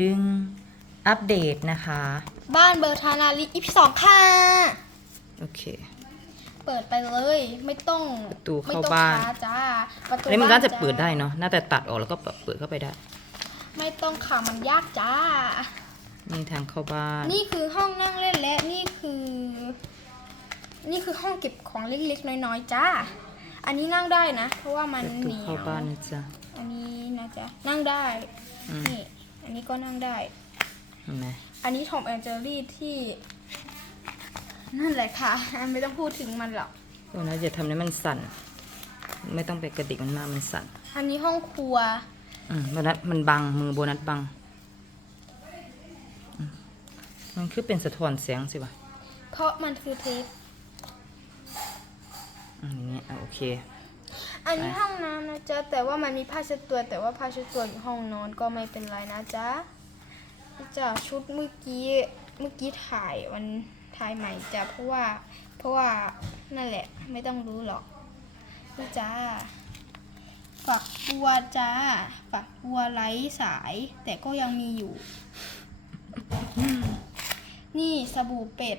ดึงอัปเดตนะคะ บ้านเบอร์ธานาลิอีพีสองค่ะ โอเค เปิดไปเลย ไม่ต้องประตูไม่เข้าต้องบ้านค้จ้าประตูอันนี้มันบ้น่าจะจ้เปิดได้เนาะ น่าจะตัดออกแล้วก็เปิดเข้าไปได้ ไม่ต้องค่ะมันยากจ้า นี่ทางเข้าบ้าน นี่คือห้องนั่งเล่นและนี่คือ นี่คือห้องเก็บของเล็กๆน้อยๆจ้า อันนี้นั่งได้นะ เพราะว่ามันประตูเหนียเข้าวบ้านนะจ๊ะ อันนี้นะจ๊ะนั่งได้ อืม นี่ อันนี้ก็นั่งได้เห็นไหมอันนี้ทอมแอนเจอรี่ที่ นั่นแหละค่ะ ไม่ต้องพูดถึงมันหรอกโบนัสอย่าทำให้มันสั่น ไม่ต้องไปกระดิกมันมากมันสั่น อันนี้ห้องครัว อืมโบนัสมันบังมือโบนัสบังอืมมันคือเป็นสะท้อนแสงสิวะเพราะมันคือเทป อืมอย่างเงี้ยอะโอเค อันนี้ห้องน้ำนะจ๊ะ แต่ว่ามันมีผ้าเช็ดตัว แต่ว่าผ้าเช็ดตัวอยู่ห้องนอนก็ไม่เป็นไรนะจ๊ะนี่จ้ะชุดเมื่อกี้เมื่อกี้ถ่ายวันถ่ายใหม่จ้ะเพราะว่าเพราะว่านั่นแหละไม่ต้องรู้หรอกนี่จ้าฝักบัวจ้าฝักบัวไร้สาย แต่ก็ยังมีอยู่ นี่สบู่เป็ด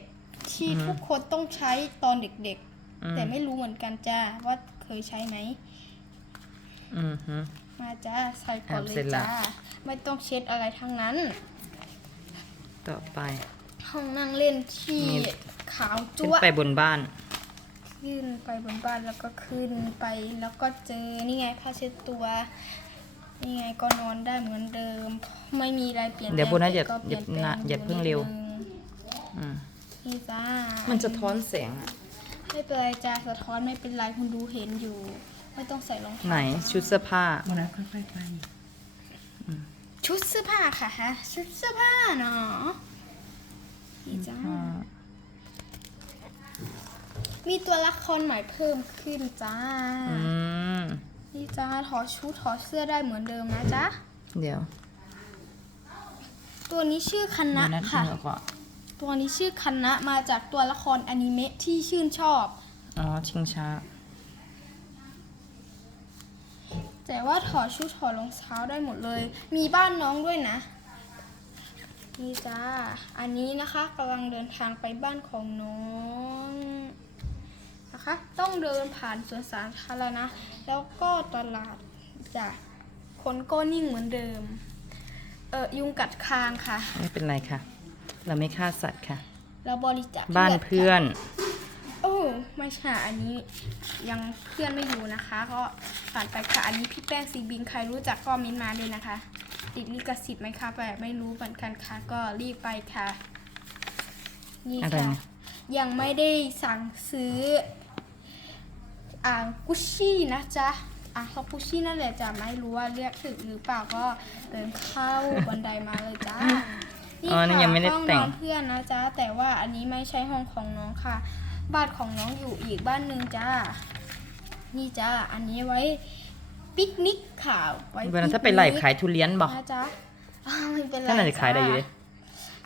ที่อือฮึทุกคนต้องใช้ตอนเด็กอืๆมแต่ไม่รู้เหมือนกันจ้าว่า เคยใช้ไหมอืมฮึมาจ้าใส่ก่อนเลอะเสร็ยจละจ้าไม่ต้องเช็ดอะไรทั้งนั้น ต่อไป ห้องนั่งเล่นที่มีขาวขึ้นจั๊วะไปบนบ้าน ขึ้นไปบนบ้านแล้วก็ขึ้นไปแล้วก็เจอนี่ไงผ้าเช็ดตัวนี่ไงก็นอนได้เหมือนเดิม ไม่มีอะไรเปลี่ยนแปลงเดี๋ยวโบนัสอย่าแต่ก็เปลี่ยนแปลงอย่าอย่าเพิ่งเร็วนิดนึงอืมนี่จ้ามันจะท้อนแสงอะ ไม่เป็นไรจ้าสะท้อนไม่เป็นไรคุณดูเห็นอยู่ ไม่ต้องใส่รองเท้าไหนชุดเสื้อผ้าโบนัสค่อยๆไปชุดเสื้อผ้าค่ะฮะชุดเสื้อผ้าเนาะนี่จ้ามีตัวละครใหม่เพิ่มขึ้นจ้าอืมนี่จ้าถอดชุดถอดเสื้อได้เหมือนเดิมนะจ๊ะเดี๋ยว ตัวนี้ชื่อคโบณะนัสค่ะเหนือก่อน ตัวนี้ชื่อคณะมาจากตัวละครอนิเมะที่ชื่นชอบ อ๋อ ชิงช้า แต่ว่าถอดชุดถอดรองเท้าได้หมดเลย มีบ้านน้องด้วยนะ นี่จ้า อันนี้นะคะกำลังเดินทางไปบ้านของน้องนะคะ ต้องเดินผ่านสวนสาธารณะแล้วก็ตลาดจ้ะคนก็นิ่งเหมือนเดิม เออยุงกัดคางค่ะ ไม่เป็นไรค่ะ เราไม่ฆ่าสัตว์ค่ะ เราบริจาคบ้านลืดค่ะเพื่อน โอ้ไม่ใช่อันนี้ยังเพื่อนไม่อยู่นะคะ ก็ผ่านไปค่ะอันนี้พี่แป้งซีบิงใครรู้จักก็มิ้นต์มาเลยนะคะ ติดลิขสิทธิ์ไหมคะแบบไม่รู้เหมือนกันค่ะก็รีบไปค่ะนี่อะไรค่ะ นะ ยังไม่ได้สั่งซื้อ อ่างกุชชี่นะจ๊ะอ่างกุชชี่นั่นแหละจะไม่รู้ว่าเรียกถึกหรือเปล่าก็เดินเข้าบันไดมาเลยจ้า อ๋อนี่ยังไม่ได้ห้องแต่นงอนเพื่อนนะจ๊ะแต่ว่าอันนี้ไม่ใช่ห้องของน้องค่ะ บ้านของน้องอยู่อีกบ้านหนึ่งจ้า นี่จ้าอันนี้ไว้ปิกนิกค่ะไว้เวลาถ้าไปไหล่ขายทุเรียนบอกนะจ๊ะอ้าวไม่เป็นไรท่านอาจจะขายได้อยู่เลย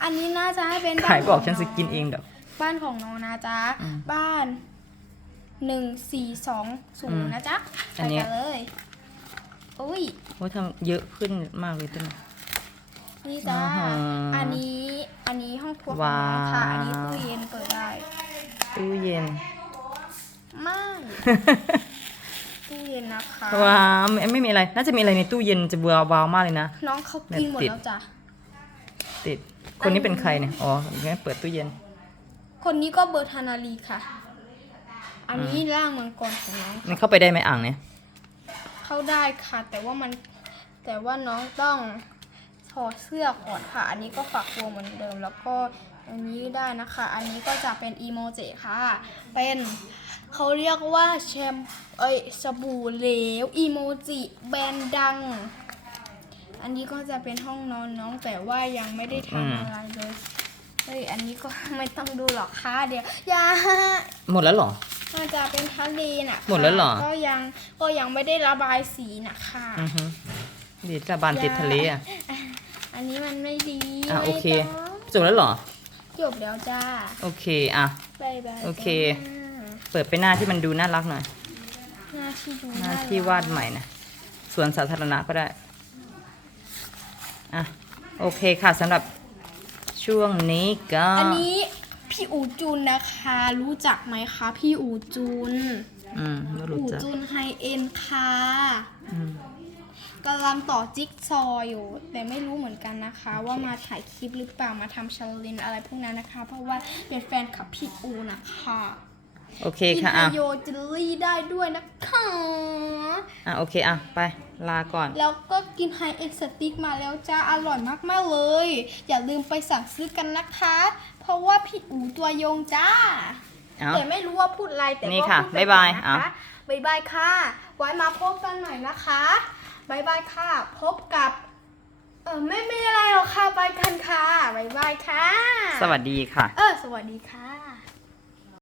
อันนี้น่าจะให้เป็นบ้นขายบอกขฉันงจะกินเองเดี๋ยวบ้านของน้องนะจ๊ะอืมบ้านหนึ่งสี่สองศูอืนมย์นะจ๊ะอัไปนเนี้ยกันเลยอุ้ยโอ้ทำเยอะขึ้นมากเลยต้น นี่จ้า อ่าฮะอันนี้ อันนี้ห้องครัวของว้าน้องค่ะวอันนี้ตู้เย็นเปิดได้ ตู้เย็น ไม่ ตู้เย็นนะคะ ว้าวไม่ไม่มีอะไร น่าจะมีอะไรในตู้เย็นจะว้าวว้าวมากเลยนะ น้องเขากินหมดแบบติดแล้วจ้ะ ติด คนนี้เป็นใครเนี่ย อ๋องั้นเปิดตู้เย็น คนนี้ก็เบอร์ธานาลีค่ะ อันนี้ร่างมังกรของน้อง มันเข้าไปได้ไหมอ่างเนี่ย เข้าได้ค่ะ แต่ว่ามัน แต่ว่าน้องต้องถ อดเสื้อก่อนค่ะ อันนี้ก็ฝักตัวเหมือนเดิม แล้วก็อันนี้ได้นะคะ อันนี้ก็จะเป็นอีโมจิค่ะ เป็นเขาเรียกว่าแชมเอ้ยสบู่เหลวอีโมจิแบรนด์ดัง อันนี้ก็จะเป็นห้องนอนน้องแต่ว่ายังไม่ได้อืมทำอะไรเลย เฮ้ย อันนี้ก็ไม่ต้องดูหรอกค่ะเดี๋ยวอย่าหมดแล้วเหรอมันจะเป็นทะเลน่ะหมดแล้วเหรอ ก็ยังก็ยังไม่ได้ระบายสีนะคะอือฮึดีจะบานติดทะเลอะ อันนี้มันไม่ดีอะโอเคไม่ต้องจบแล้วเหรอ จบแล้วจ้าโอเค อะ บายบายโอเค จ้าเปิดไปหน้าที่มันดูน่ารักหน่อย หน้าที่ดูหน้ารักที่วาดใหม่นะสวนสาธารณะก็ได้ อะ โอเคค่ะสำหรับช่วงนี้ก็อันนี้พี่อูจุนนะคะ รู้จักไหมคะพี่อูจุน อืมไม่รู้อูจักจุนไฮเอ็นค่ะ อืม กำลังต่อจิ๊กซอว์อยู่ แต่ไม่รู้เหมือนกันนะคะ ว่ามาถ่ายคลิปหรือเปล่ามาทำชาเลนอะไรพวกนั้นนะคะ เพราะว่าเป็นแฟนคลับพี่อูนะคะโอเคกิค่ะไฮอะโยเจลลี่ได้ด้วยนะคะ อะโอเคอะไปลาก่อน แล้วก็กินไฮเอ็กซ์ติกมาแล้วจ้าอร่อยมาก ๆ เลย อย่าลืมไปสั่งซื้อกันนะคะ เพราะว่าพี่อูตัวยงจ้า เอาแต่ไม่รู้ว่าพูดอะไรแต่นี่ก็ค่ะพูดไปบ๊ายบายก่อนเอานะคะบ๊ายบายค่ะ ไว้มาพบกันใหม่นะคะ บ๊ายบายค่ะ พบกับ เออไม่ไม่อะไรหรอกค่ะ ไปกันค่ะบ๊ายบายค่ะ สวัสดีค่ะ เออ สวัสดีค่ะ